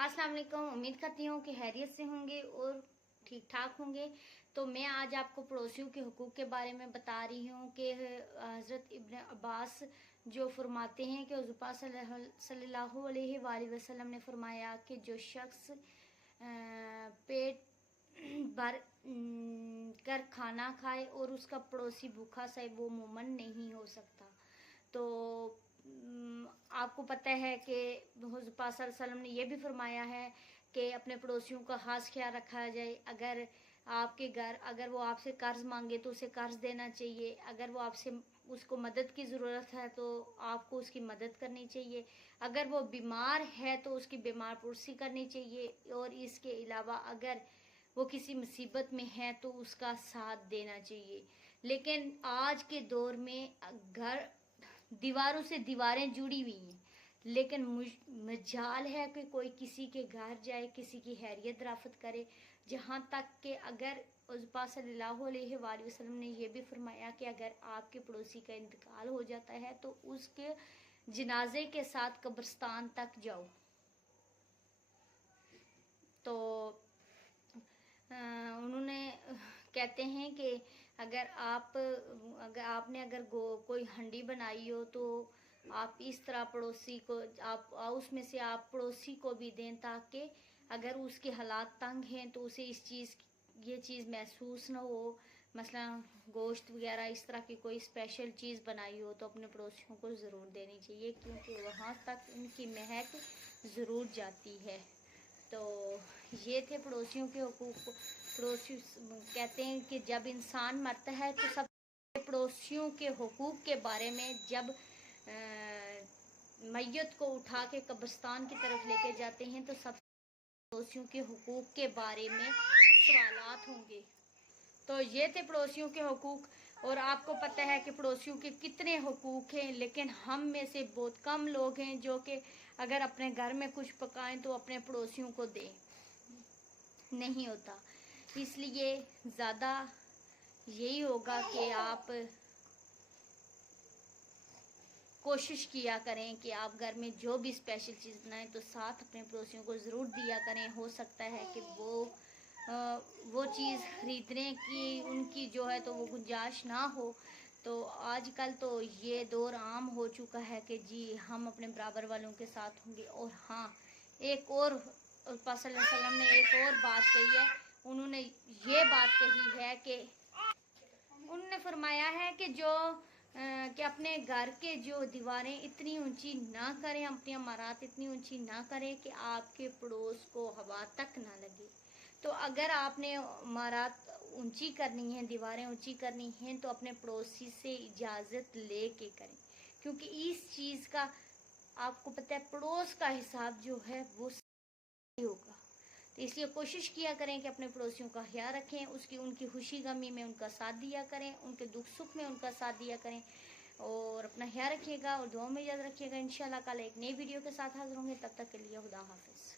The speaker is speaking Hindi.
अस्सलाम वालेकुम। उम्मीद करती हूँ कि खैरियत से होंगे और ठीक ठाक होंगे। तो मैं आज आपको पड़ोसियों के हुकूक के बारे में बता रही हूँ कि हज़रत इब्न अब्बास जो फरमाते हैं कि हुज़ूर पाक सल्लल्लाहु अलैहि वसल्लम ने फरमाया कि जो शख्स पेट भर कर खाना खाए और उसका पड़ोसी भूखा सोए वो मोमन नहीं हो सकता। तो आपको पता है कि हुज़ूर पाक सल्लल्लाहु अलैहि वसल्लम ने यह भी फरमाया है कि अपने पड़ोसियों का खास ख्याल रखा जाए। अगर आपके घर अगर वो आपसे कर्ज मांगे तो उसे कर्ज देना चाहिए। अगर वो आपसे उसको मदद की ज़रूरत है तो आपको उसकी मदद करनी चाहिए। अगर वो बीमार है तो उसकी बीमार पुरसी करनी चाहिए। और इसके अलावा अगर वो किसी मुसीबत में है तो उसका साथ देना चाहिए। लेकिन आज के दौर में घर दीवारों से दीवारें जुड़ी हुई हैं, लेकिन मजाल है कि कोई किसी के घर जाए, किसी की खैरियत दराफत करे। जहाँ तक कि अगर उज़पा सल्लल्लाहु अलैहि वसल्लम ने यह भी फरमाया कि अगर आपके पड़ोसी का इंतकाल हो जाता है तो उसके जनाजे के साथ कब्रिस्तान तक जाओ। तो उन्होंने कहते हैं कि अगर आपने कोई हंडी बनाई हो तो आप इस तरह पड़ोसी को आप उसमें से आप पड़ोसी को भी दें, ताकि अगर उसके हालात तंग हैं तो उसे ये चीज़ महसूस ना हो। मसलन गोश्त वगैरह इस तरह की कोई स्पेशल चीज़ बनाई हो तो अपने पड़ोसियों को ज़रूर देनी चाहिए, क्योंकि वहाँ तक उनकी महक ज़रूर जाती है। तो ये थे पड़ोसियों के हुकूक। पड़ोसी कहते हैं कि जब इंसान मरता है तो सब पड़ोसियों के हुकूक के बारे में जब मैयत को उठा के कब्रिस्तान की तरफ लेके जाते हैं तो सब पड़ोसियों के हुकूक के बारे में सवालात होंगे। तो ये थे पड़ोसियों के हुकूक। और आपको पता है कि पड़ोसियों के कितने हुकूक हैं, लेकिन हम में से बहुत कम लोग हैं जो कि अगर अपने घर में कुछ पकाएं तो अपने पड़ोसियों को दें, नहीं होता। इसलिए ज़्यादा यही होगा कि आप कोशिश किया करें कि आप घर में जो भी स्पेशल चीज़ बनाएं तो साथ अपने पड़ोसियों को ज़रूर दिया करें। हो सकता है कि वो चीज़ खरीदने की उनकी जो है तो वो गुंजाइश ना हो। तो आजकल तो ये दौर आम हो चुका है कि जी हम अपने बराबर वालों के साथ होंगे। और हाँ, एक और पाक सल्लल्लाहु अलैहि वसल्लम ने एक और बात कही है। उन्होंने ये बात कही है कि उन्होंने फरमाया है कि कि अपने घर के जो दीवारें इतनी ऊंची ना करें, अपनी इमारत इतनी ऊंची ना करें कि आपके पड़ोस को हवा तक ना लगे। तो अगर आपने इमारत ऊंची करनी है, दीवारें ऊंची करनी हैं, तो अपने पड़ोसी से इजाज़त ले के करें, क्योंकि इस चीज़ का आपको पता है पड़ोस का हिसाब जो है वो सही होगा। तो इसलिए कोशिश किया करें कि अपने पड़ोसियों का ख्याल रखें, उनकी खुशी गमी में उनका साथ दिया करें, उनके दुख सुख में उनका साथ दिया करें। और अपना ख्याल रखिएगा और दुआ में याद रखिएगा। इंशाल्लाह कल एक नई वीडियो के साथ हाजिर होंगे। तब तक के लिए खुदा हाफिज़।